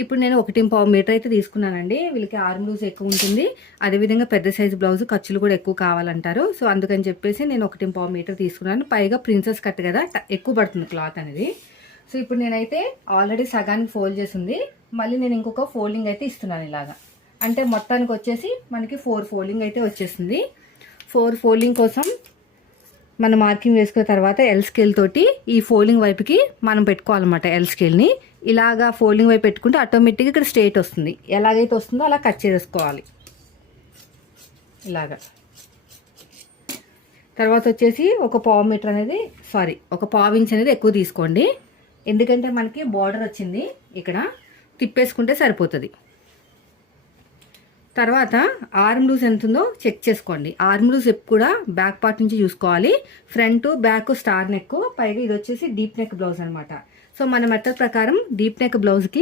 ఇప్పుడు నేను 1.5 మీటర్ అయితే తీసుకున్నానండి. వీళ్ళకి ఆర్మ్ లూజ్ ఎక్కువ ఉంటుంది, అదేవిధంగా పెద్ద సైజు బ్లౌజ్ ఖర్చులు కూడా ఎక్కువ కావాలంటారు. సో అందుకని చెప్పేసి నేను 1.5 మీటర్ తీసుకున్నాను. పైగా ప్రిన్సెస్ కట్ కదా, ఎక్కువ పడుతుంది క్లాత్ అనేది. సో ఇప్పుడు నేనైతే ఆల్రెడీ సగానికి ఫోల్డ్ చేసి ఉంది, మళ్ళీ నేను ఇంకొక ఫోల్డింగ్ అయితే ఇస్తున్నాను ఇలాగా. అంటే మొత్తానికి వచ్చేసి మనకి 4 ఫోల్డింగ్ అయితే వచ్చేసింది. 4 ఫోల్డింగ్ కోసం మనం మార్కింగ్ వేసుకున్న తర్వాత ఎల్ స్కేల్ తోటి ఈ ఫోల్డింగ్ వైపుకి మనం పెట్టుకోవాలన్నమాట. ఎల్ స్కేల్ని ఇలాగా ఫోల్డింగ్ వైపు పెట్టుకుంటే ఆటోమేటిక్గా ఇక్కడ స్ట్రైట్ వస్తుంది. ఎలాగైతే వస్తుందో అలా కట్ చేసుకోవాలి ఇలాగా. తర్వాత వచ్చేసి ఒక పావు ఇంచ్ అనేది ఎక్కువ తీసుకోండి, ఎందుకంటే మనకి బార్డర్ వచ్చింది ఇక్కడ, తిప్పేసుకుంటే సరిపోతుంది. తర్వాత ఆర్మ్ లూజ్ ఎంత ఉందో చెక్ చేసుకోండి. ఆర్మ్ లూజ్ ఎప్పుడు కూడా బ్యాక్ పార్ట్ నుంచి చూసుకోవాలి. ఫ్రంట్ బ్యాక్ స్టార్ నెక్, పైగా ఇది వచ్చేసి డీప్ నెక్ బ్లౌజ్ అనమాట. సో మన మెథడ్ ప్రకారం డీప్ నెక్ బ్లౌజ్కి